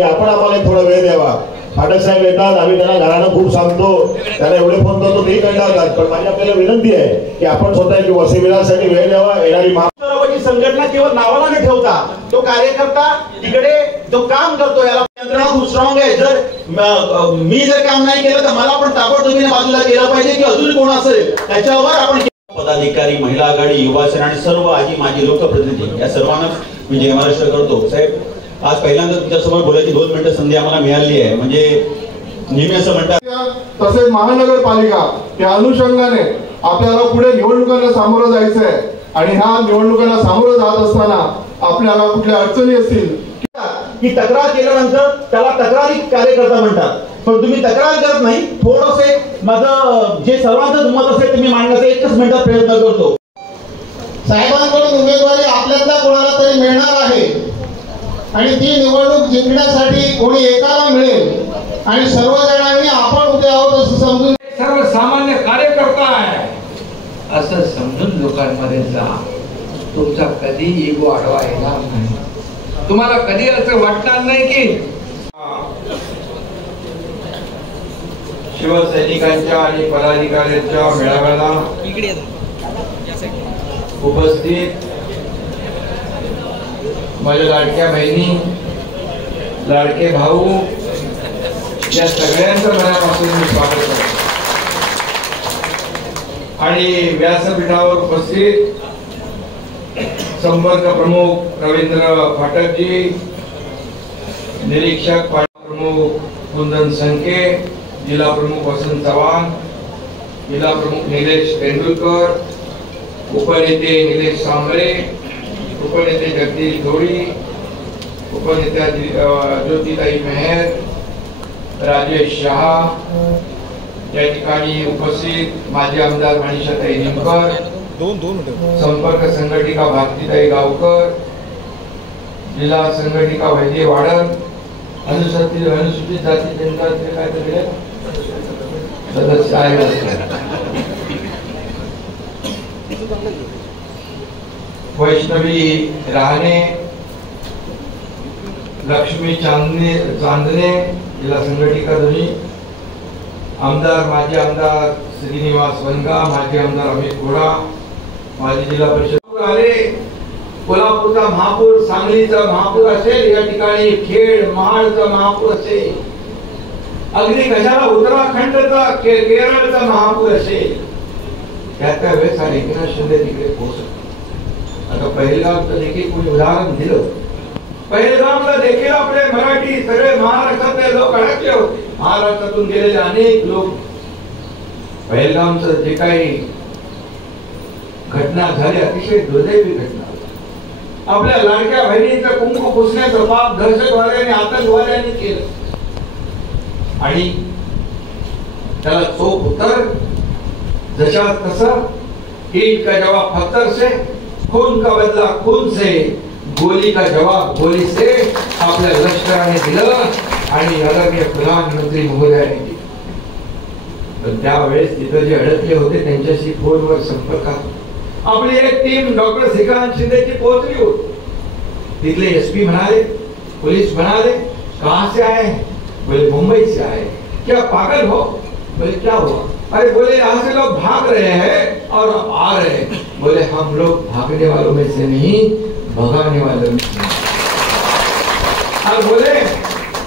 की आपण आम्हाला थोडा वेळ द्यावा. फाटक साहेब येतात, आम्ही त्यांना घरानं खूप सांगतो, त्यांना एवढे फोन करतो तेही कंटाळतात. पण माझी आपल्याला विनंती आहे की आपण स्वतः की वसई विलासाठी वेळ द्यावा. येणारी संघटना केवळ नावाला न ठेवता तो कार्यकर्ता तिकडे जो काम करतो याला यंत्रणा खूप स्ट्रॉंग आहे. जर मी जर काम नाही केलं तर मला पण ताबडतोबीने बाजूला केलं पाहिजे की अजून कोण असेल त्याच्यावर आपण पदाधिकारी, महिला आघाडी, युवा सेना आणि सर्व आजी माजी लोकप्रतिनिधी या सर्वांना मी जय महाराष्ट्र करतो. साहेब, आज पहिल्यांदा तुमच्यासमोर बोलायची 2 मिनिटं संधी आम्हाला मिळाली आहे. म्हणजे नेहमी असं म्हणतात, तसेच महानगरपालिका या अनुषंगाने आपल्याला पुढे निवडणुकांना सामोरं जायचं आहे आणि ह्या निवडणुकांना सामोरं जात असताना आपल्याला कुठल्या अडचणी असतील की तक्रार केल्यानंतर त्याला तक्रारी कार्यकर्ता म्हणतात. पण तुम्ही तक्रार करत नाही. थोडंसे माझं जे सर्वांचं मत असेल तुम्ही मांडण्याचा 1 मिनिटात प्रयत्न करतो. साहेबांकडून उमेदवारी आपल्यातल्या कोणाला तरी मिळणार आहे आणि ती निवडणूक जिंकण्यासाठी कोणी एकाला मिळेल आणि सर्वजणांनी आपण उद्या आहोत असं समजून सर्वसामान्य कार्यकर्ता आहे असं समजून लोकांमध्ये जा. तुमचा कधी इगो आडवा येणार नाही. तुम्हाला कधी असं वाटणार नाही की शिवसैनिकांच्या आणि पदाधिकाऱ्यांच्या मेळाव्याला उपस्थित माझ्या लाडक्या बहिणी, लाडके भाऊ या सगळ्यांचं मनापासून मी स्वागत करतो. आणि व्यासपीठावर उपस्थित संपर्क प्रमुख रवींद्र फाटकजी, निरीक्षक प्रमुख कुंदन संके, जिल्हा प्रमुख वसंत चव्हाण, जिल्हा प्रमुख निलेश तेंडुलकर, उपनेते निलेश सांबरे, उपनेते जगदीश धोडी, उपनेत्या ज्योतिताई मेहर, राजेश शहा, या ठिकाणी उपस्थित माजी आमदार मनीषाताई निमकर, संपर्क संघटिका भारतीताई गावकर, जिल्हा संघटिका वैद्य वाडन, अनुसूचित जाती जनजातीचे काय सदस्य आहेत, वैष्णवी राहणे, लक्ष्मी चांदणे, जिल्हा संघटिका दोन्ही, आमदार माजी आमदार श्रीनिवास वनगा, माजी आमदार अमित घोडा, माजी जिल्हा परिषद आले, कोल्हापूरचा महापूर, सांगलीचा महापूर असेल, या ठिकाणी खेड महाडचा महापूर असेल, अगदी कशाला उत्तराखंडचा केरळचा महापूर असेल, त्या वेळेस एकनाथ शिंदे तिकडे पोहोचले. आता पहिलगामचं देखील कोणी उदाहरण दिलं. पहिलगामला देखील आपले मराठी सगळे महाराष्ट्रातले लोक अडकले होते. महाराष्ट्रातून गेलेले अनेक लोक पहिलगामचं जे काही घटना झाली अतिशय दुर्दैवी घटना. आपल्या लाडक्या बहिणीचं कुंकू पुसण्याचं पाप दहशतवाद्यांनी आतंकवाद्यांनी केलं आणि त्याला चोख उत्तर जशा तसं ईट का जवाब पत्थर से, खून का बदला खून से, गोली का जवाब गोली से आपल्या लष्कराने दिलं आणि आदरणीय प्रधानमंत्री महोदयांनी दिलं. पण त्यावेळेस तिथं जे अडकले होते त्यांच्याशी फोनवर संपर्कात आपली एक टीम डॉक्टर श्रीकांत शिंदेची पोहोचली होती. तिथले एसपी म्हणाले, पुलिस म्हणाले, कहां से आए? बोले मुंबई से आए. क्या पागल हो? बोले क्या हुआ? अरे बोले यहाँ से लोग भाग रहे हैं और आ रहे हैं. बोले हम लोग भागने वालों में से नहीं, भगाने वालों में से. और बोले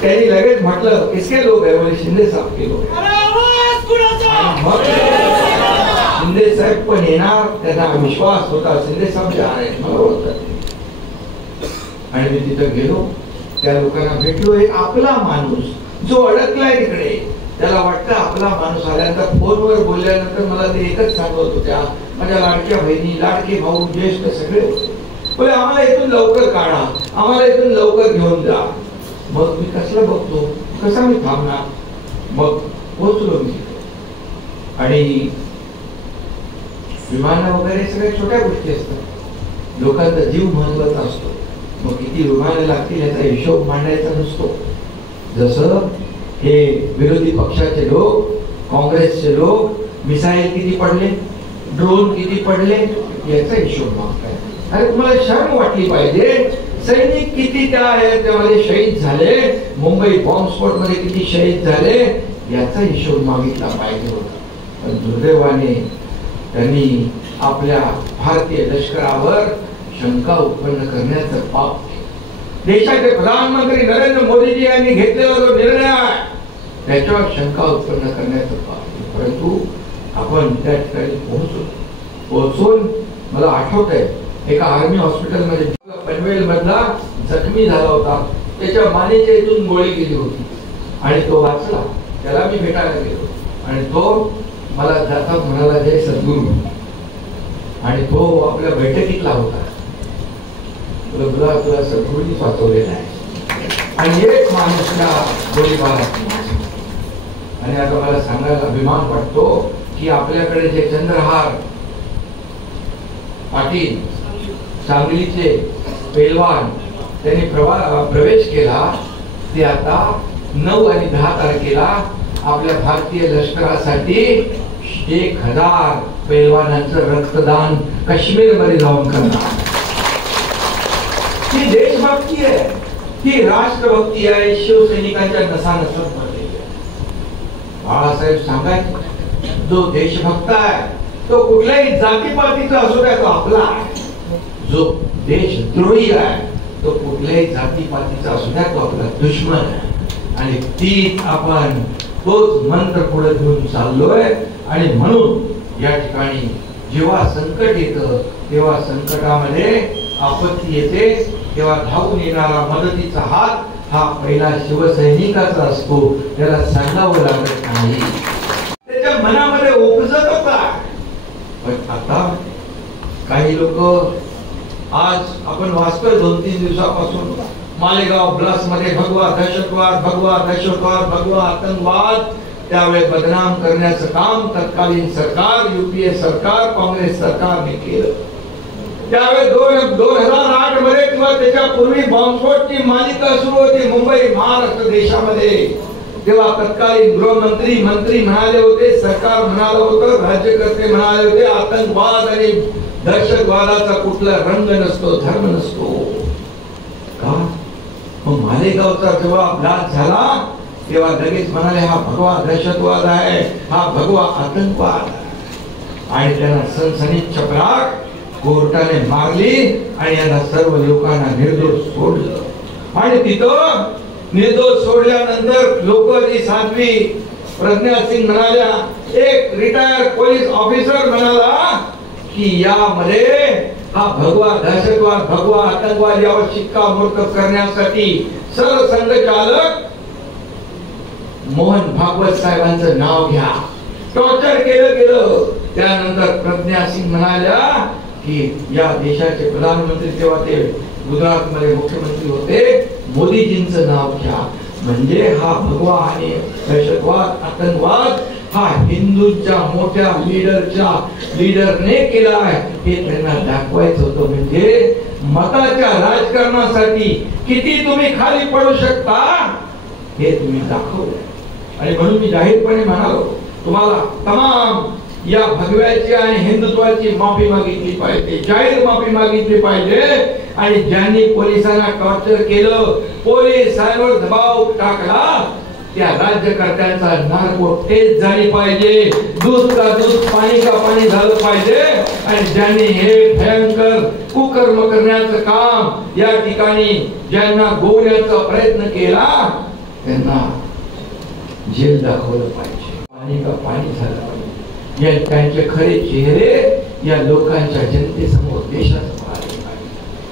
त्यांनी लगेच म्हटलं किसके लोग है? बोले शिंदे साहब के लोग. शिंदे साहेब पण येणार, त्यांना विश्वास होता शिंदे साहेब जा रहे हैं. आणि मी तिथं गेलो, त्या लोकांना भेटलो. एक आपला माणूस जो अडकलाय तिकडे, त्याला वाटतं आपला माणूस आल्यानंतर फोनवर बोलल्यानंतर मला ते एकच सांगत होत्या, माझ्या लाडक्या बहिणी, लाडके भाऊ, ज्येष्ठ सगळे बोले आम्हाला इथून लवकर काढा, आम्हाला इथून लवकर घेऊन जा. मग मी कसला बघतो, कसा मी थांबणार. मग पोहोचलो मी आणि विमान वगैरे सगळ्या छोट्या गोष्टी असतात. लोकांचा जीव महत्वाचा असतो. मग किती विमानं लागतील याचा हिशोब मांडायचा नसतो. जसं हे विरोधी पक्षाचे लोक, काँग्रेसचे लोक मिसाईल किती पडले, ड्रोन किती पडले याचा हिशोब मागताय. अरे तुम्हाला शर्म वाटली पाहिजे. सैनिक किती त्यामध्ये शहीद झाले, मुंबई बॉम्बस्फोट मध्ये किती शहीद झाले याचा हिशोब मागितला पाहिजे होता. पण दुर्दैवाने त्यांनी आपल्या भारतीय लष्करावर शंका उत्पन्न करण्याचं पाप केलं. देशाचे प्रधानमंत्री नरेंद्र मोदीजी यांनी घेतलेला जो निर्णय आहे त्याच्यावर शंका उत्पन्न करण्याचं पाप केलं. परंतु आपण त्या ठिकाणी पोहोचून मला आठवत आहे एका आर्मी हॉस्पिटलमध्ये पनवेल मधला जखमी झाला होता, त्याच्या मानेच्या इथून गोळी गेली होती आणि तो वाचला. त्याला मी भेटायला गेलो आणि तो मला जाता म्हणाला जय सद्गुरू, आणि तो आपल्या बैठकीतला होता. तुला सद्गुरूंनी वाचवलेला आहे आणि एक माणूसला गोळीबार. आणि आता मला सांगायला अभिमान वाटतो की आपल्याकडे जे चंद्रहार पाटील सांगलीचे पेलवान त्यांनी प्रवेश केला, ते आता 9 आणि 10 तारखेला आपल्या भारतीय लष्करासाठी 1000 पेलवानांचं रक्तदान काश्मीर मध्ये जाऊन करणार. ही देशभक्ती आहे, ही राष्ट्रभक्ती आहे, शिवसैनिकांच्या नसानसात भरलेली आहे. बाळासाहेब सांगायचे जो देशभक्त आहे तो कुठल्याही जातीपातीचा असू द्या तो आपला आहे, जो देशद्रोही आहे तो कुठल्याही जातीपातीचा असू द्या तो आपला दुश्मन आहे. आणि तीच आपण तोच मंत्र पुढे घेऊन चाललोय. आणि म्हणून या ठिकाणी जेव्हा संकट येतं तेव्हा संकटामध्ये आपत्ती येते तेव्हा धावून येणारा मदतीचा हात हा पहिला शिवसैनिकाचा असतो, त्याला सांगावं लागत नाही, त्याच्या मनामध्ये उपजत होता. पण आता काही लोक आज आपण वाचतोय 2-3 दिवसापासून मालेगाव ब्लास्ट मध्ये भगवा दहशतवाद, भगवा दहशतवाद, भगवा आतंकवाद, त्यावेळेस बदनाम करण्याचं काम तत्कालीन सरकार, युपीए सरकार, काँग्रेस सरकारने केलं. त्यावेळेस 2008 मध्ये किंवा त्याच्या पूर्वी बॉम्बस्फोटची मालिका सुरू होती मुंबई महाराष्ट्र देशामध्ये. तेव्हा तत्कालीन गृहमंत्री म्हणाले होते, सरकार म्हणालं होतं, राज्यकर्ते म्हणाले होते आतंकवाद आणि दहशतवादाचा कुठला रंग नसतो, धर्म नसतो. का मग मालेगावचा जेव्हा ब्लास्ट झाला तेव्हा लगेच म्हणाले हा भगवा दहशतवाद आहे, हा भगवा आतंकवाद आहे. आणि त्यांना सनसनीत चपराक कोर्टाने मारली आणि यांना सर्व लोकांना निर्दोष सोडलं. आणि तिथं निर्दोष सोडल्यानंतर लोक जी साध्वी प्रज्ञा सिंग म्हणाल्या, एक रिटायर पोलीस ऑफिसर म्हणाला की यामध्ये हा भगवा दहशतवाद, भगवा आतंकवाद यावर शिक्कामोर्तब करण्यासाठी सरसंघचालक मोहन भागवत साहेबांचं नाव घ्या. टॉर्चर केलं गेलं. त्यानंतर प्रज्ञा सिंग म्हणाल्या की या देशाचे प्रधानमंत्री तेव्हा ते गुजरात मध्ये मुख्यमंत्री होते, मोदीजींचं नाव घ्या. म्हणजे हा भगवा आणि दहशतवाद, आतंकवाद हा हिंदूंच्या मोठ्या लीडरने केला आहे हे त्यांना दाखवायचं होतं. म्हणजे मताच्या राजकारणासाठी किती तुम्ही खाली पडू शकता हे तुम्ही दाखवलं. आणि म्हणून मी जाहीरपणे म्हणालो तुम्हाला तमाम या भगव्याची आणि हिंदुत्वाची माफी मागितली पाहिजे, जाहीर माफी मागितली पाहिजे. आणि ज्यांनी पोलिसांना टॉर्चर केलं, पोलिसांवर दबाव टाकला, त्या राज्यकर्त्यांचा नार्को टेस्ट झाली पाहिजे, दूध का दूध, पाणी का पाणी झालं पाहिजे. आणि ज्यांनी हे भयंकर कुकर्म करण्याचं काम या ठिकाणी ज्यांना गोवण्याचा प्रयत्न केला त्यांना जेल दाखवलं पाहिजे, पाणी का पाणी झालं पाहिजे. या त्यांचे खरे चेहरे या लोकांच्या जनतेसमोर देशासमोर आले पाहिजे.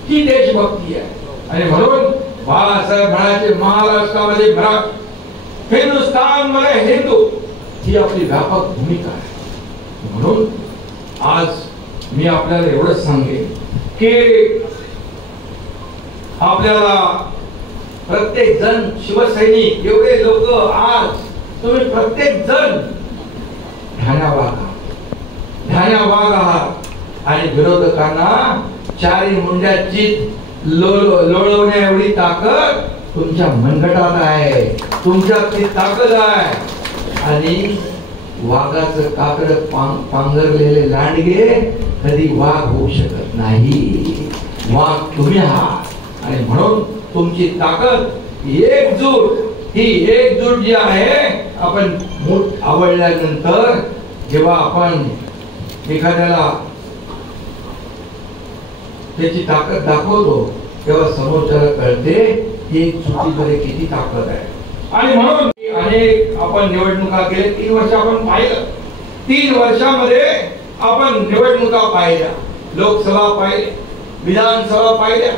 ही देशभक्ती आहे. आणि म्हणून बाळासाहेब म्हणाले महाराष्ट्रामध्ये हिंदुस्थान मध्ये हिंदू ही आपली व्यापक भूमिका आहे. म्हणून आज मी आपल्याला एवढंच सांगेन की आपल्याला प्रत्येक जण शिवसैनिक एवढे लोक आज तुम्ही प्रत्येक जण ध्यानावाग आहात आणि विरोधकांना चारी मुंड्याची लोळवण्या एवढी ताकद तुमच्या मनगटात आहे, तुमच्यात ती ताकद आहे. आणि वाघाचं काकड पांघरलेले लांडगे कधी वाघ होऊ शकत नाही. वाघ तुम्ही आहात. आणि म्हणून तुमची ताकद, ही एकजूट जी आहे, आपण मूठ आवडल्यानंतर जेव्हा आपण एखाद्याला त्याची ताकद दाखवतो तेव्हा समोरच्याला कळते की एकजुटीमध्ये किती ताकद आहे. आणि म्हणून अनेक आपण निवडणुका केल्या, 3 वर्ष आपण पाहिलं, 3 वर्षामध्ये आपण निवडणुका पाहिल्या, लोकसभा पाहिल्या, विधानसभा पाहिल्या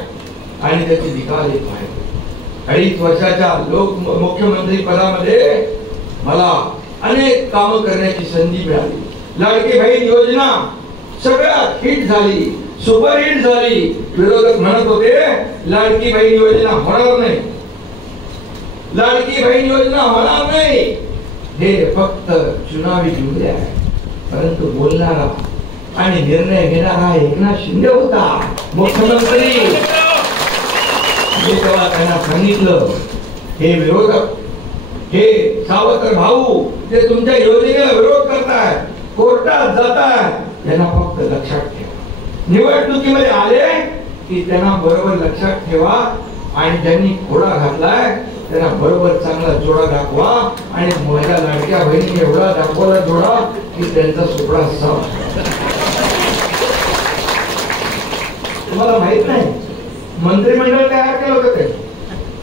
आणि त्याचे निकाल पाहिले. 2.5 वर्षाच्या मुख्यमंत्री पदामध्ये मला अनेक कामं करण्याची संधी मिळाली. लाडकी बहीण योजना सगळ्यात हिट झाली, सुपर हिट झाली. विरोधक म्हणत होते लाडकी बहीण योजना होणार नाही, लाडकी बहीण योजना होणार नाही. हे फक्त चुनावी जुमले आहे. परंतु बोलणारा आणि निर्णय घेणारा एकनाथ शिंदे होता मुख्यमंत्री. मी तेव्हा त्यांना सांगितलं, हे विरोधक, हे सावत्र भाऊ जे तुमच्या योजनेला विरोध करताय, कोर्टात जाताय, त्यांना फक्त लक्षात ठेवा. निवडणुकीमध्ये आले की त्यांना बरोबर लक्षात ठेवा आणि ज्यांनी घोडा घातलाय त्यांना बरोबर चांगला जोडा दाखवा. आणि माझ्या लाडक्या बहिणी एवढा दाखवला जोडा की त्यांचा सुपडा साफ. तुम्हाला माहित नाही, मंत्रिमंडळ तयार केलं होतं, ते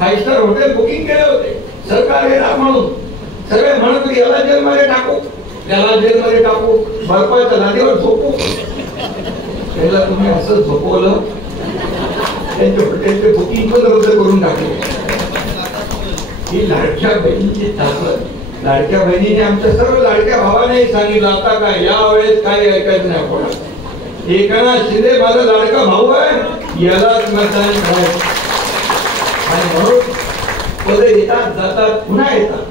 5 स्टार हॉटेल बुकिंग केले होते सरकार येणार म्हणून. सगळे म्हणत होते याला जेलमध्ये टाकू, त्याला जेलमध्ये टाकू, बर्फाच्या लादीवर झोपू. त्याला तुम्ही असं झोपवलं, त्यांच्या हॉटेलचे बुकिंग पण रद्द करून टाकले. ही लाडक्या बहिणीची ताकद. लाडक्या बहिणीने आमच्या सर्व लाडक्या भावाने सांगितलं, आता काय यावेळेस काही ऐकायचं नाही कोणाला. एकनाथ शिंदे माझा लाडका भाऊ आहे, यालाच मतदान करायचं. आणि म्हणून पदे येतात जातात, पुन्हा येतात.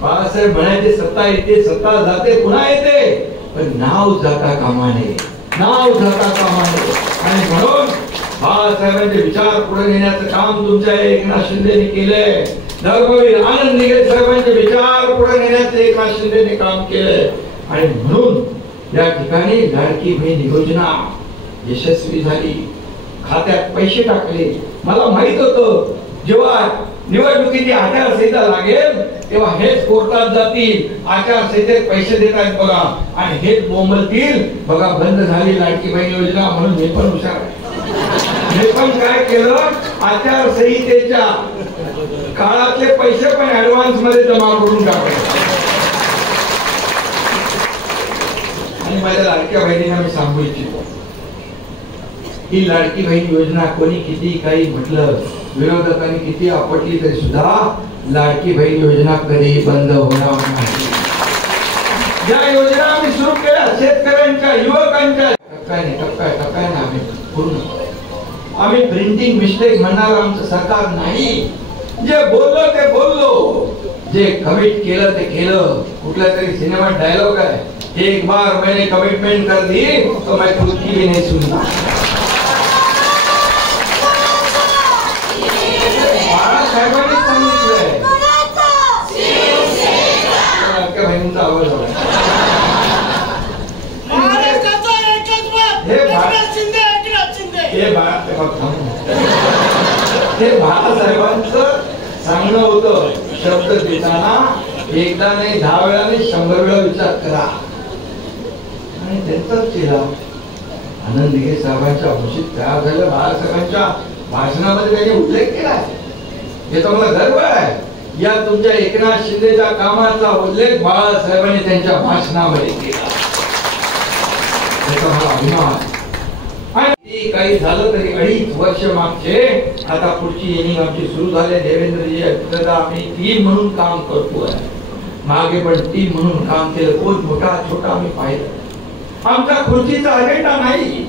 बाळासाहेब म्हणायचे सत्ता येते, सत्ता जाते, पुन्हा येते, पण नाव जाता कामा नये, नाव जाता कामा नये. आणि म्हणून बाळासाहेबांचे विचार पुढे नेण्याचं काम तुमच्या एकनाथ शिंदेने केलंय. धर्मवीर आनंद निगे साहेबांचे विचार पुढे नेण्याचं एकनाथ शिंदेने काम केलंय. आणि म्हणून या ठिकाणी लाडकी बहीण योजना यशस्वी झाली. खात्यात पैसे टाकले. मला माहित होतं जेव्हा निवडणुकीची आचारसंहिता लागेल तेव्हा हेच कोर्टात जातील, आचारसंहितेत पैसे देतात बघा, आणि हेच बोंबलतील बघा बंद झाली लाडकी बहीण योजना. म्हणून मी पण हुशार आहे. मी पण काय केलं, आचारसंहितेच्या काळातले पैसे पण ऍडव्हान्स मध्ये जमा करून टाकले. आणि माझ्या लाडक्या बहिणींना मी सांगू इच्छितो, ही लाडकी बहीण योजना कोणी किती काही म्हटलं, विरोधकांनी किती आपटली तरी सुद्धा लाडकी बहीण योजना कधी बंद होणार नाही. या योजना आम्ही सुरू केल्या शेतकऱ्यांच्या, युवकांच्या, टप्प्याने आम्ही पूर्ण. आम्ही प्रिंटिंग मिस्टेक म्हणणार आमचं सरकार नाही. जे बोललो ते बोललो, जे कमिट केलं ते केलं. कुठल्या तरी सिनेमात डायलॉग आहे, एक बार मैंने कमिटमेंट कर दी तो मैं खुद की भी नहीं सुनता. बाळासाहेबांनी सांगितलंय. बहिणींचा आवाज हवा. हे बाळासाहेबांचं सांगणं होतं, शब्द देताना एकदा नाही 10 वेळा नाही 100 वेळा विचार करा. आणि त्यांचाच केला. आनंद दिघे साहेबांच्या घोषित तयार झालं. बाळासाहेबांच्या भाषणामध्ये त्यांनी उल्लेख केला. याचा मला गर्व आहे. या तुमच्या एकनाथ शिंदेच्या कामाचा उल्लेख बाळासाहेबांनी त्यांच्या भाषणामध्ये केला. त्याचा मला अभिमान. आणि काही झालं तरी 2.5 वर्ष मागचे, आता पुढची इनिंग आमची सुरू झाली. देवेंद्रजी आम्ही टीम म्हणून काम करतोय. मागे पण टीम म्हणून काम केलं. कोण मोठा छोटा आम्ही पाहिलं. आमचा खुर्चीचा अजेंडा नाही.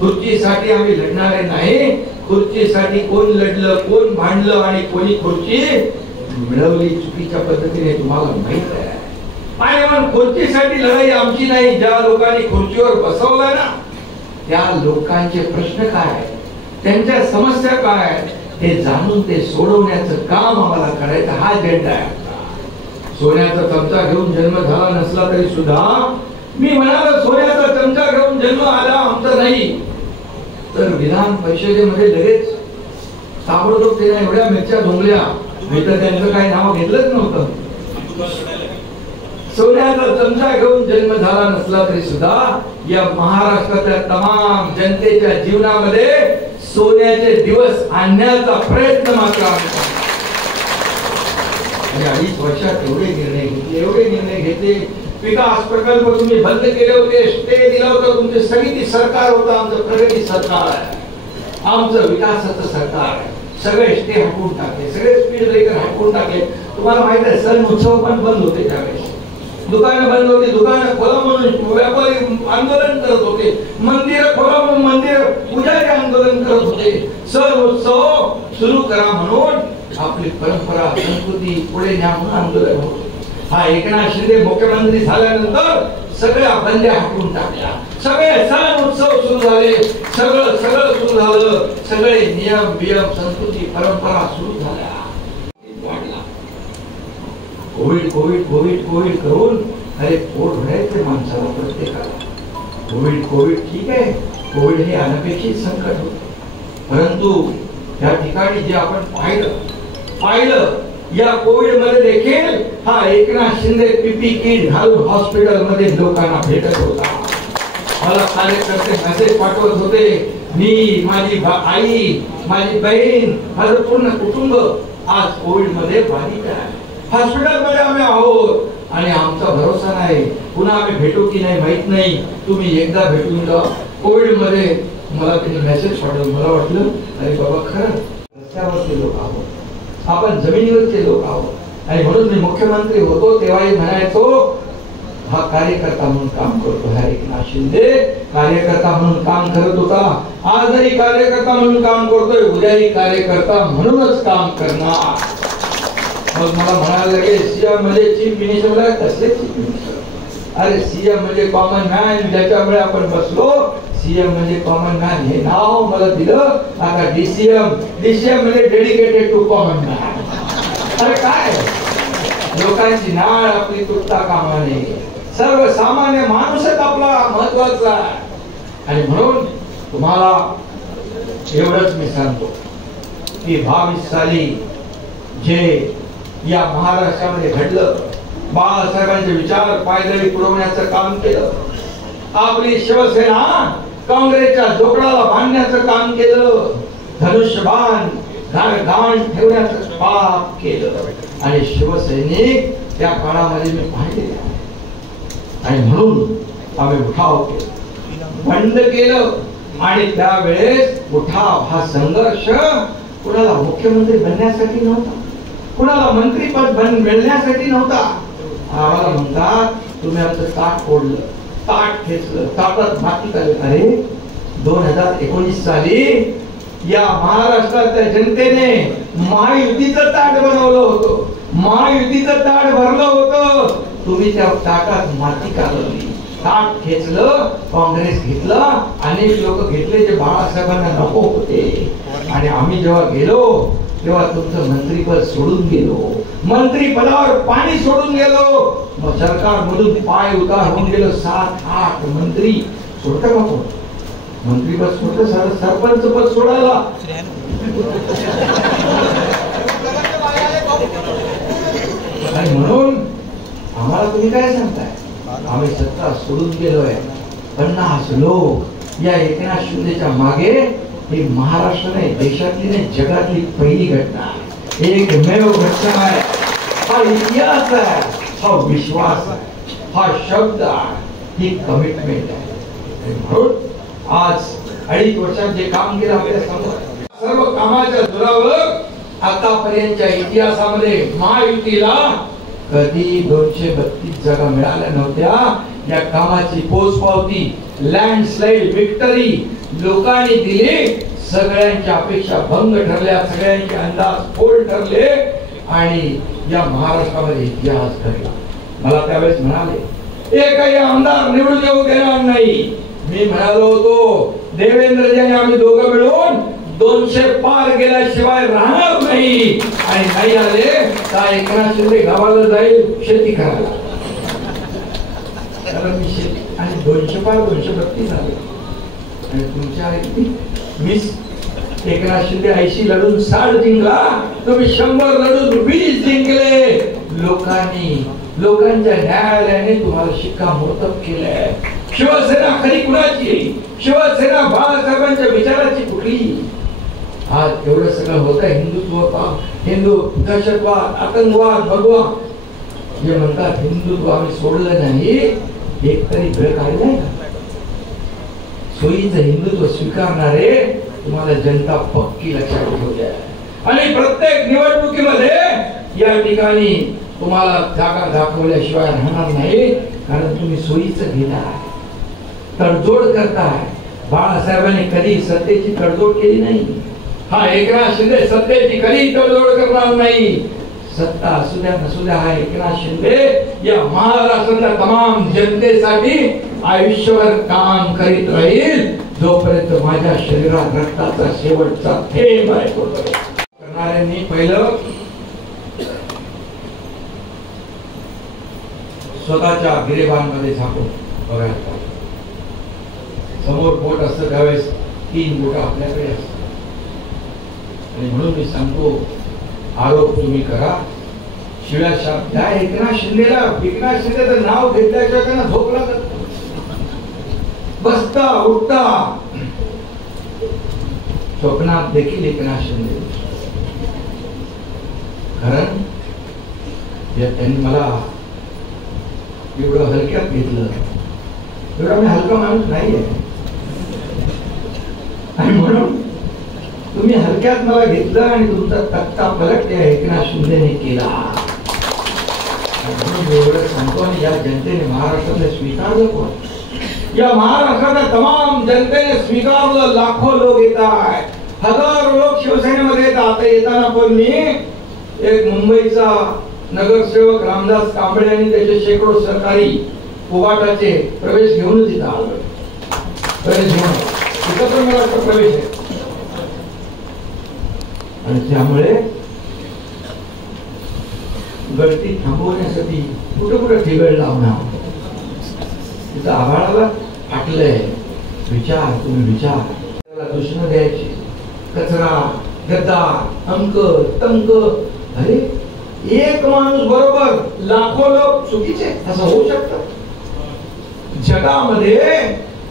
खुर्चीसाठी आम्ही लढणारे नाही. खुर्चीसाठी कोण लढलं, कोण भांडलं आणि कोणी खुर्ची मिळवली चुकीच्या पद्धतीने तुम्हाला माहित आहे. आणि म्हणून खुर्चीसाठी लढाई आमची नाही. ज्या लोकांनी खुर्चीवर बसवलं ना, त्या लोकांचे प्रश्न काय, त्यांच्या समस्या काय, हे जाणून ते सोडवण्याचं काम आम्हाला करायचं. हा अजेंडा आहे. सोन्याचा चमचा घेऊन जन्म झाला नसला तरी सुद्धा, मी म्हणालो सोन्याचा चमचा घेऊन जन्म आला आमचा नाही, तर विधान परिषदेमध्ये लगेच ताबडतोब त्याने एवढ्या मिरच्या धुंगल्या, मी तर त्यांचं काही नाव घेतलंच नव्हतं. सोन्याचा चमचा घेऊन जन्म झाला नसला तरी सुद्धा या महाराष्ट्रातल्या तमाम जनतेच्या जीवनामध्ये सोन्याचे दिवस आणण्याचा प्रयत्न मात्र आम्ही. 2.5 वर्षात एवढे निर्णय घेतले. विकास प्रकल्प तुम्ही बंद केले होते, स्टे दिला होता. तुमचे सगळी सरकार होतं, आमचं प्रगती सरकार आहे, आमचं विकासाचं सरकार आहे. सगळे स्टे हटवून टाकले, सगळे स्पीड ब्रेकर हटवून टाकले. तुम्हाला माहित आहे सण उत्सव पण बंद होते त्यावेळेस. दुकानं बंद होती, दुकानं खोला म्हणून व्यापारी आंदोलन करत होते, मंदिरं खोला म्हणून मंदिर पुजारी आंदोलन करत होते. सण उत्सव सुरू करा म्हणून आपली परंपरा संस्कृती पुढे न्या म्हणून आंदोलन होते. हा एकनाथ शिंदे मुख्यमंत्री झाल्यानंतर सगळ्या बंद्या हटवून टाकल्या, सगळे सण उत्सव सुरू झाले, सगळं सुरू झालं, सगळे नियम बियम संस्कृती परंपरा सुरू झाल्या. कोविड कोविड कोविड कोविड करून अरे पोट भरायचे माणसाला प्रत्येकाला. कोविड कोविड ठीक आहे, कोविड हे अनपेक्षित संकट होतं, परंतु त्या ठिकाणी जे आपण पाहिलं या कोविड मध्ये देखील हा एकनाथ शिंदे पीपी किट घालून हॉस्पिटल मध्ये लोकांना भेटत होता. मला कार्यकर्ते मेसेज पाठवत होते, मी माझी आई माझी बहीण माझं पूर्ण कुटुंब आज कोविड मध्ये बाधित आहे, हॉस्पिटल मध्ये आम्ही आहोत आणि आमचा भरोसा नाही, पुन्हा आम्ही भेटू की नाही माहित नाही, तुम्ही एकदा भेटून जा. कोविड मध्ये मला त्यांनी मेसेज पाठवलं. मला वाटलं अरे बाबा खरं रस्त्यावरचे लोक आहोत, आपण जमिनीवरचे लोक आहोत. आणि म्हणून मी मुख्यमंत्री होतो तेव्हाही म्हणायचो हा कार्यकर्ता म्हणून काम करतो. हा एकनाथ शिंदे कार्यकर्ता म्हणून काम करत होता, आजही कार्यकर्ता म्हणून काम करतोय, उद्याही कार्यकर्ता म्हणूनच काम करणार. मग मला म्हणायला लागेल सीएम म्हणजे चीफ मिनिस्टर, कसले चीफ मिनिस्टर? अरे सीएम म्हणजे कॉमन मॅन, ज्याच्यामुळे आपण बसलो. सीएम म्हणजे कॉमन मॅन हे नाव मला दिलं. आता डीसीएम म्हणजे डेडिकेटेड टू कॉमन मॅन. अरे काय लोकांची नाळ आपली तुटता कामा नये, सर्वसामान्य माणूसच आपला महत्वाचा आहे. आणि म्हणून तुम्हाला एवढंच मी सांगतो की 22 साली जे या महाराष्ट्रामध्ये घडलं, बाळासाहेबांचे विचार पायदळी पुरवण्याचं काम केलं, आपली शिवसेना काँग्रेसच्या जोकडाला बांधण्याचं काम केलं, धनुष्यबाण गाण ठेवण्याचं पाप केलं. आणि शिवसैनिक त्या काळामध्ये मी पाहिले आणि म्हणून आम्ही उठाव केला, बंड केलं. आणि त्यावेळेस उठाव हा संघर्ष कुणाला मुख्यमंत्री बनण्यासाठी नव्हता, कुणाला मंत्रीपद मिळण्यासाठी नव्हता. आम्हाला म्हणतात तुम्ही आमचं ताट फोडलं, ताट खेचलं, ताटात माती काढली. अरे 2019 साली या महाराष्ट्राच्या जनतेने महायुतीचं ताट बनवलं होतं, महायुतीचं ताट भरलं होतं. तुम्ही त्या ताटात माती काढली, ताट खेचलं, काँग्रेस घेतलं, अनेक लोक घेतले जे बाळासाहेबांना नको होते. आणि आम्ही जेव्हा गेलो तेव्हा तुमचं मंत्रीपद सोडून गेलो, मंत्री पदावर पाणी सोडून गेलो. मग सरकार मधून पाय उतार होऊन गेलो. 7-8 मंत्री सोडतं का कोण? मंत्रीपद सोडतं, सरपंच पद सोडायला. आणि म्हणून आम्हाला तुम्ही काय सांगताय? आम्ही सत्ता सोडून गेलोय. 50 लोक या एकनाथ शिंदेच्या मागे. ही महाराष्ट्र नाही, देशातली नाही, जगातली पहिली घटना, एकमेव घटना आहे. हा इतिहास आहे, हा विश्वास आहे, हा शब्द आहे, ही कमिटमेंट आहे. म्हणून आज 2.5 वर्षात जे काम केलं आपल्या समोर, सर्व कामाच्या जोरावर आतापर्यंतच्या इतिहासामध्ये महायुतीला कधी 232 जागा मिळाल्या नव्हत्या. या कामाची पोचपावती, लँडस्लाइड विक्टरी लोकांनी दिली. सगळ्यांच्या अपेक्षा भंग ठरल्या, सगळ्यांचे अंदाज फोल ठरले आणि या महाराष्ट्रामध्ये इतिहास घडला. मला त्यावेळेस म्हणाले एकही आमदार निवडून येऊ देणार नाही. मी म्हणालो होतो देवेंद्रजी आणि आम्ही दोघं मिळून 200 पार गेल्याशिवाय राहणार नाही. आणि नाही आले तर एकनाथ शिंदे गावाला जाईल शेती करायला. कारण मी शेती आणि 200 पार 232 झाले. आणि तुमच्या 20 एकनाथ शिंदे 80 लढून 60 जिंकला, तुम्ही 100 लढून 20 जिंकले. लोकांच्या न्यायालयाने तुम्हाला शिक्कामोर्तब केलंय. शिवसेना खरी कुणाची? शिवसेना बाळासाहेबांच्या विचाराची कुठली? आज एवढं सगळं होत आहे. हिंदू दहशतवाद, आतंकवाद, भगवा जे म्हणतात हिंदुत्व आम्ही सोडलं नाही, एक तरी भय काढलाय का? सोयीचं हिंदुत्व स्वीकारणारे तुम्हाला जनता पक्की लक्षात ठेवू द्या. आणि प्रत्येक निवडणुकीमध्ये या ठिकाणी तुम्हाला जागा दाखवल्याशिवाय राहणार नाही, कारण तुम्ही सोयीचं घेताय, तडजोड करताय. बाळासाहेबांनी कधी सत्तेची तडजोड केली नाही. हा एकनाथ शिंदे सत्तेची कधी तडजोड करणार नाही. सत्ता असू द्या नसू द्या, हा एकनाथ शिंदे या महाराष्ट्रातल्या तमाम जनतेसाठी आयुष्यभर काम करीत राहील, जोपर्यंत माझ्या शरीरात रक्ताचा शेवटचा थेंब आहे. करणाऱ्यांनी पहिलं स्वतःच्या गिरेबांमध्ये झाकून बघायला पाहिजे. समोर बोट असतं त्यावेळेस 3 बोट आपल्याकडे असतात. आणि म्हणून मी सांगतो, आरोप तुम्ही करा, शिव्या शाप द्या एकनाथ शिंदेला. एकनाथ शिंदेचं नाव घेतल्याशिवाय त्यांना झोप लागत, बसता उठता स्वप्नात देखील एकनाथ शिंदे. कारण त्यांनी मला एवढं हलक्यात घेतलं, एवढा मी हलका माणूस नाहीये. आणि म्हणून तुम्ही हलक्यात मला घेतलं आणि तुमचा तक्ता पलट त्या एकनाथ शिंदेने केला. म्हणून एवढं सांगतो, आणि या जनतेने महाराष्ट्रातले स्वीकारलं कोण? या महाराष्ट्रातल्या तमाम जनतेने स्वीकारलं. लाखो लोक येत आहेत, हजारो लोक शिवसेनेमध्ये येतात. आता येताना पण मी एक मुंबईचा नगरसेवक रामदास कांबळे आणि त्याचे शेकडो सहकारी उबाटाचे प्रवेश घेऊनच इथं आलो. प्रवेश घेऊन इथं पण मला वाटतं प्रवेश आहे. आणि त्यामुळे गळती थांबवण्यासाठी कुठं कुठं ठिगळ लावणार. तिथं आभाळाला फाटलंय. विचार, तुम्ही विचार. त्याला दुष्ण द्यायची, कचरा, गद्दार, अंक तंक. अरे एक माणूस बरोबर लाखो लोक चुकीचे, असं होऊ शकतं जगामध्ये?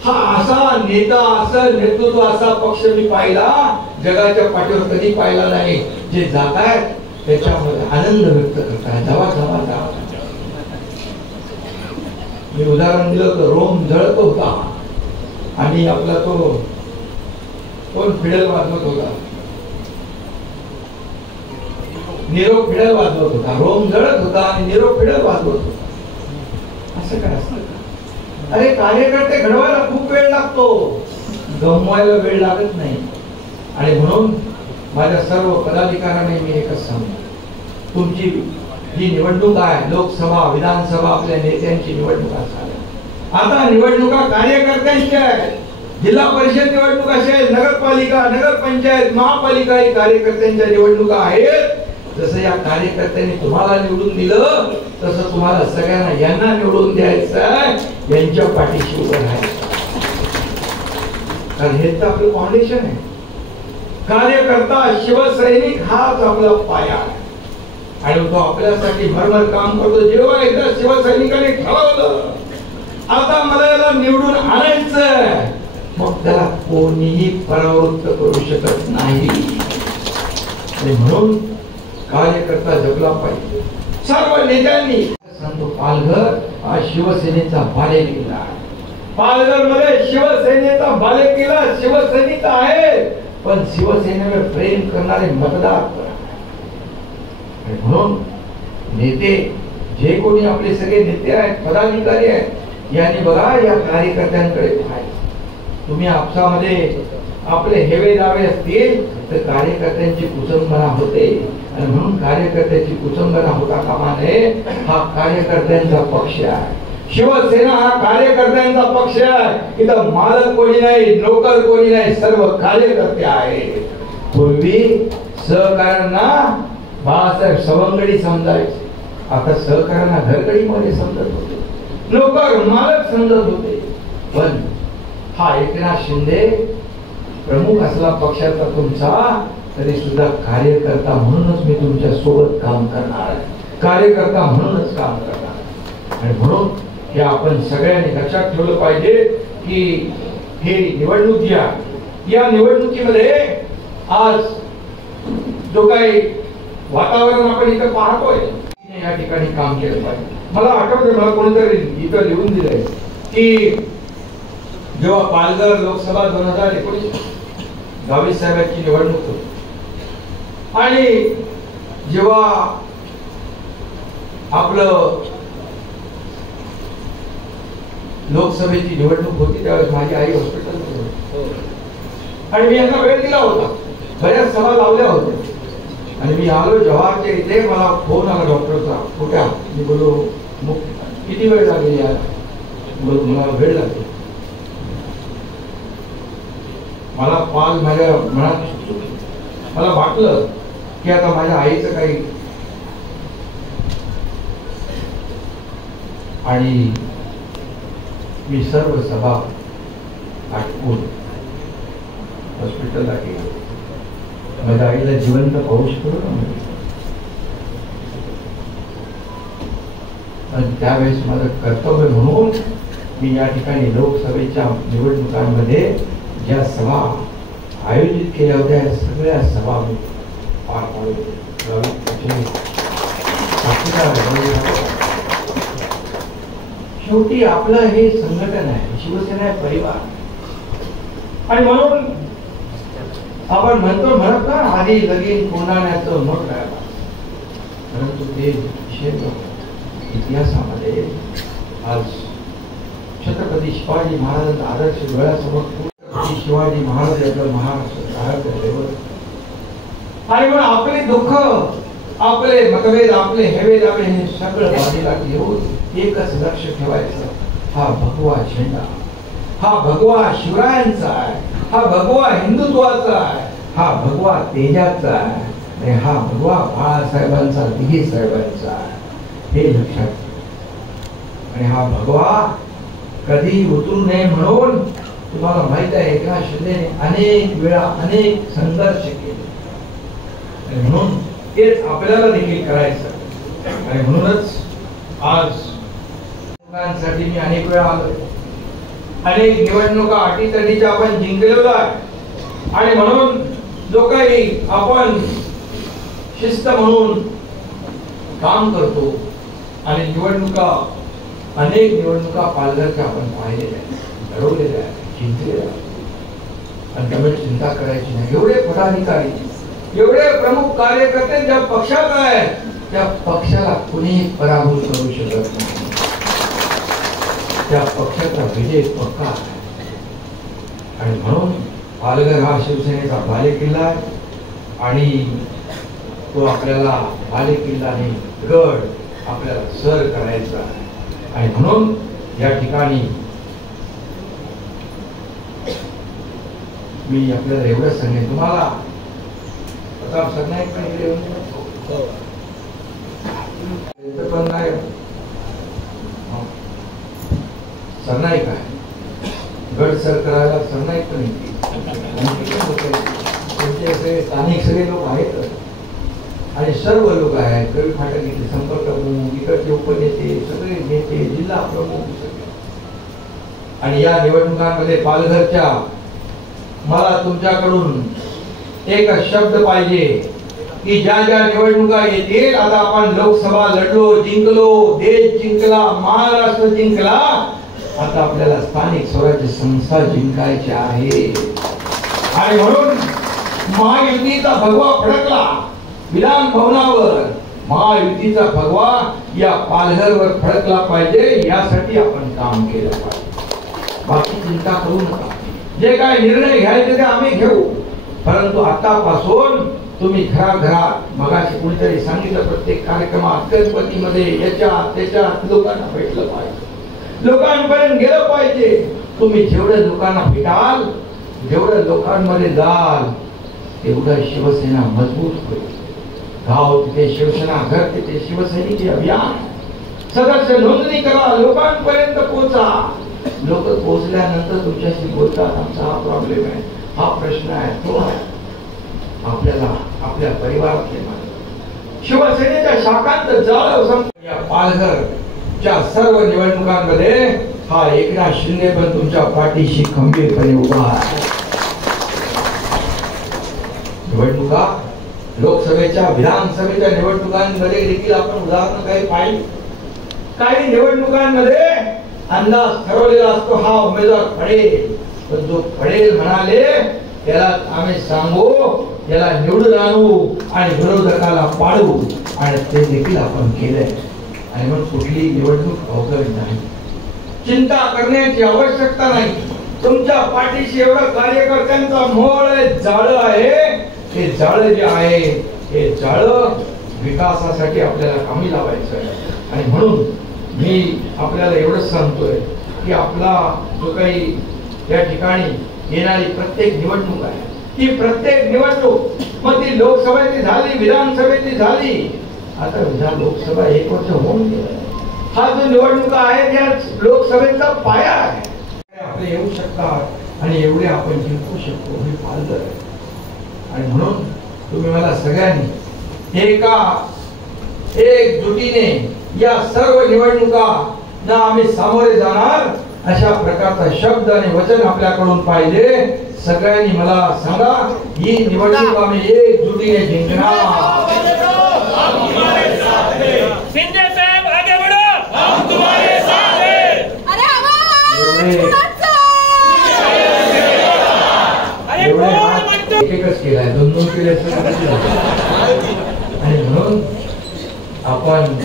हा असा नेता, असं नेतृत्व, असा पक्ष मी पाहिला जगाच्या पाठीवर कधी पाहिला नाही. जे जात आहेत त्याच्यामध्ये आनंद व्यक्त करताय. जावा जावा जावा. मी उदाहरण दिलं तर रोम जळत होता आणि आपला तो कोण फिडेल वाजवत होता, निरोप फिडेल वाजवत होता. रोम जळत होता आणि निरोप फिडेल वाजवत होता. असं काय असतं? अरे कार्यकर्ते घडवायला खूप वेळ लागतो, गमवायला वेळ लागत नाही. आणि म्हणून माझ्या सर्व पदाधिकाऱ्यांना मी एकच सांगतो, तुमची जी निवडणूक आहे, लोकसभा विधानसभा आपल्या नेत्यांची निवडणूक झाल्या. आता निवडणुका कार्यकर्त्यांच्या आहेत. जिल्हा परिषद निवडणूक असेल, नगरपालिका, नगरपंचायत, महापालिका ही कार्यकर्त्यांच्या निवडणुका आहेत. जसं या कार्यकर्त्यांनी तुम्हाला निवडून दिलं, तसं तुम्हाला सगळ्यांना यांना निवडून द्यायचं आहे, यांच्या पाठीशी उभं राहायचं. कारण हेच तर आपलं फाउंडेशन आहे. कार्यकर्ता, शिवसैनिक हाच आपला पाया आहे. आणि तो आपल्यासाठी भरभर काम करतो. जेव्हा एकदा शिवसैनिकांनी ठरवलं आता मला याला निवडून आणायचं, मग त्याला कोणीही परावृत्त करू शकत नाही. आणि म्हणून कार्यकर्ता जगला पाहिजे. सर्व नेत्यांनी सांगतो, पालघर हा शिवसेनेचा बालेकिल्ला. पालघर मध्ये शिवसेनेचा बालेकिल्ला शिवसैनिक आहे, पण शिवसेनेवर प्रेम करणारे मतदार. म्हणून नेते, जे कोणी आपले सगळे नेते आहेत, पदाधिकारी आहेत, यांनी बघा या कार्यकर्त्यांकडे पाहायचं. तुम्ही आपसामध्ये आपले हेवे दावे असतील तर कार्यकर्त्यांची कुचंबना होते. आणि म्हणून कार्यकर्त्याची कुचंबना होता कामा नये. हा कार्यकर्त्यांचा पक्ष आहे. शिवसेना हा कार्यकर्त्यांचा पक्ष आहे. इथं मालक कोणी नाही, नोकर कोणी नाही, सर्व कार्यकर्ते आहेत. पूर्वी सहकार्यांना बाळासाहेब सवंगडी समजायचे, आता सहकार्यांना घरगडी मध्ये समजत होते, नोकर मालक समजत होते. पण हा एकनाथ शिंदे प्रमुख असला पक्षाचा तुमचा तरी सुद्धा कार्यकर्ता म्हणूनच मी तुमच्या सोबत काम करणार आहे, कार्यकर्ता म्हणूनच काम करणार. आणि म्हणून हे आपण सगळ्यांनी लक्षात ठेवलं पाहिजे की हे निवडणूक जी आहे, या निवडणुकीमध्ये आज जो काही वातावरण आपण इथं पाहतोय या ठिकाणी काम केलं पाहिजे. मला आठवतंय, मला कोणीतरी इथं लिहून दिलंय की जेव्हा पालघर लोकसभा 2019 गावित साहेबांची निवडणूक होती आणि जेव्हा आपलं लोकसभेची निवडणूक होती त्यावेळेस माझी आई हॉस्पिटलमध्ये होती आणि मी यांना वेळ दिला होता, बऱ्याच सभा लावल्या होत्या आणि मी आलो जवाहरच्या इथे, मला फोन आला डॉक्टरचा, कुठे मी बोललो किती वेळ लागेल यार, बोल मला वेळ लागेल. मला पाल माझ्या मनात, मला वाटलं की आता माझ्या आईचं काही, आणि मी सर्व सभा आटपून हॉस्पिटलला गेलो. माझ्या आईला जिवंत पाहू शकलो ना. आणि त्यावेळेस माझं कर्तव्य म्हणून मी या ठिकाणी लोकसभेच्या निवडणुकांमध्ये ज्या सभा आयोजित केल्या होत्या त्या सगळ्या सभा मी पार पाडल्या. शेवटी आपलं हे संघटन आहे, शिवसेना आहे, परिवार. आणि म्हणून आपण म्हणत ना आधी लगीन कोंडाण्याचं मग राहिला, परंतु ते इतिहासामध्ये आज छत्रपती शिवाजी महाराजांचा आदर्श डोळ्यासमोर छत्रपती शिवाजी महाराज आपलं महाराष्ट्र. आणि मग आपले दुःख, आपले मतभेद, आपले हेवेद, आपले हे सगळं बाजूला घेऊन एकच लक्ष ठेवायचं, हा भगवा झेंडा, हा भगवा शिवरायांचा आहे, हा भगवा हिंदुत्वाचा आहे, हा भगवा तेजाचा आहे आणि हा भगवा बाळासाहेबांचा, दिघे साहेबांचा आहे, हे लक्षात. आणि हा भगवा कधी उतरू नये म्हणून तुम्हाला माहित आहे एकनाथ शिंदेने अनेक वेळा अनेक संघर्ष केले आणि म्हणून तेच आपल्याला देखील करायचं. आणि म्हणूनच आज साठी मी अनेक वेळा आलोय, अनेक निवडणुका अटीतटीच्या आपण जिंकलेलो आहे आणि म्हणून जो काही आपण शिस्त म्हणून काम करतो आणि निवडणुका, अनेक निवडणुका पालघरच्या आपण पाहिलेल्या आहेत, लढवलेल्या आहेत, जिंकलेल्या आहेत आणि त्यामुळे चिंता करायची नाही. एवढे पदाधिकारी, एवढे प्रमुख कार्यकर्ते ज्या पक्षात आहेत त्या पक्षाला कुणीही पराभूत करू शकत नाही. त्या पक्षाचा विजय पक्का आहे आणि म्हणून पालघर हा शिवसेनेचा बालेकिल्ला आहे आणि तो आपल्याला बालेकिल्लाने गड आपल्याला सर करायचा आहे. आणि म्हणून या ठिकाणी मी आपल्याला एवढंच सांगेन, तुम्हाला प्रताप सरनाईक पण इकडे पण नाही, सरनाईक आहे, गड सर करायला सरनाईक पण येते, स्थानिक सगळे लोक आहेत आणि सर्व लोक आहेत, कवी फाटक इथले संपर्क प्रमुख, इकडचे उपनेते, सगळे नेते, जिल्हा प्रमुख सगळे. आणि या निवडणुकांमध्ये पालघरच्या मला तुमच्याकडून एक शब्द पाहिजे की ज्या ज्या निवडणुका येतील, आता आपण लोकसभा लढलो, जिंकलो, देश जिंकला, महाराष्ट्र जिंकला, आता आपल्याला स्थानिक स्वराज्य संस्था जिंकायची आहे. आणि म्हणून महायुतीचा भगवा फडकला विधान भवनावर, महायुतीचा भगवा या पालघरवर फडकला पाहिजे, यासाठी आपण काम केलं पाहिजे. बाकी चिंता करू नका, जे काय निर्णय घ्यायचे ते आम्ही घेऊ, परंतु आतापासून तुम्ही घराघरात, मगाशी कुणीतरी सांगितलं, प्रत्येक कार्यक्रमात, गणपतीमध्ये, याच्यात त्याच्यात लोकांना भेटलं पाहिजे, लोकांपर्यंत गेलं पाहिजे. तुम्ही जेवढं लोकांना भेटाल, जेवढं लोकांमध्ये जाल, तेवढं शिवसेना मजबूत होईल. गाव तिथे शिवसेना, घर तिथे शिवसैनिक अभियान, सदस्य नोंदणी करा, लोकांपर्यंत पोहोचा. लोक पोहोचल्यानंतर तुमच्याशी बोलतात, आमचा हा प्रॉब्लेम आहे, हा प्रश्न आहे तो आहे आपल्याला आपल्या परिवारातले शिवसेनेच्या शाखांत जाळ या पालघरच्या सर्व निवडणुकांमध्ये हा एकनाथ शिंदे पण तुमच्या पाठीशी खंबीरपणे उभा आहे. निवडणुका लोकसभेच्या विधानसभेच्या निवडणुकांमध्ये देखील आपण उदाहरण काही पाहिली. काही निवडणुकांमध्ये अंदाज ठरवलेला असतो हा उमेदवार पडेल, पण जो पडेल म्हणाले त्याला आम्ही सांगू, त्याला निवडून आणू आणि विरोधकाला पाडू, आणि ते देखील आपण केलंय. आणि मग कुठली निवडणूक अवघड नाही, चिंता करण्याची आवश्यकता नाही. तुमच्या पाठीशी एवढं कार्यकर्त्यांचा मोळ जाळ आहे. हे जाळ जे आहे हे जाळ विकासासाठी आपल्याला कामी लावायचं आहे. आणि म्हणून मी आपल्याला एवढंच सांगतोय की आपला जो काही या ठिकाणी येणारी प्रत्येक निवडणूक आहे ती प्रत्येक निवडणूक मग ती लोकसभेची झाली, विधानसभेची झाली, आता लोकसभा 1 वर्ष होऊन गेलं. हा जो निवडणुका आहे त्या लोकसभेचा पाया आहे. आपले येऊ शकतात आणि एवढे आपण जिंकू शकतो हे पाहिलं. आणि म्हणून तुम्ही मला सगळ्यांनी एकजुटीने या सर्व निवडणुका ना आम्ही सामोरे जाणार अशा प्रकारचा शब्द आणि वचन आपल्याकडून पाहिजे. सगळ्यांनी मला सांगा ही निवडणूक आम्ही एकजुटीने जिंकणार. शिंदे साहेब आगे बढ़ो, हम तुम्हारे साथ हैं. अरे एकच केलाय, 2 केले. आणि म्हणून आपण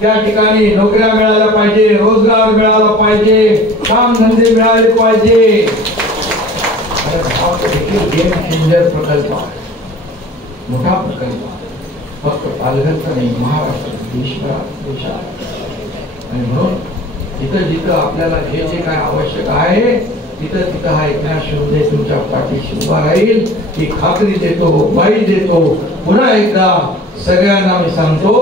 त्या ठिकाणी नोकऱ्या मिळाल्या पाहिजे, रोजगार मिळाला पाहिजे, काम धंदे मिळाले पाहिजे. गेम चेंजर प्रकल्प आहे, मोठा प्रकल्प आहे. फक्त पालघरचा नाही, महाराष्ट्र देशात. आणि म्हणून जिथं जिथं आपल्याला जे जे काय आवश्यक आहे तिथं तिथं हा एकनाथ शिंदे तुमच्या पाठीशी उभा राहील ही खात्री देतो, ग्वाही देतो. पुन्हा एकदा सगळ्यांना मी सांगतो,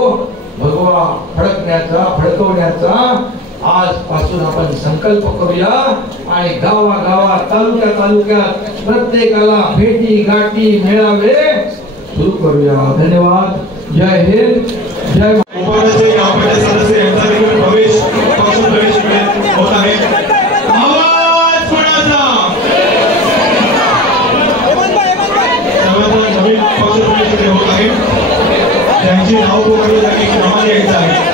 भगवा फडकवण्याचा आजपासून आपण संकल्प करूया आणि गावागावात तालुक्यात प्रत्येकाला भेटी गाठी मेळावे सुरू करूया. धन्यवाद. जय हिंद, जय प्रवेश होत आहे. आवाज कोणाचा? नवीन पक्ष प्रवेश होत आहे, त्यांची नाव पुकारण्यासाठी क्रमाने यायचं आहे.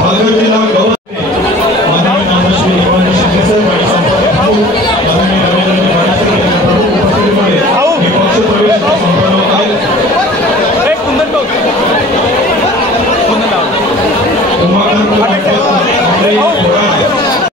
पालघर जिल्हा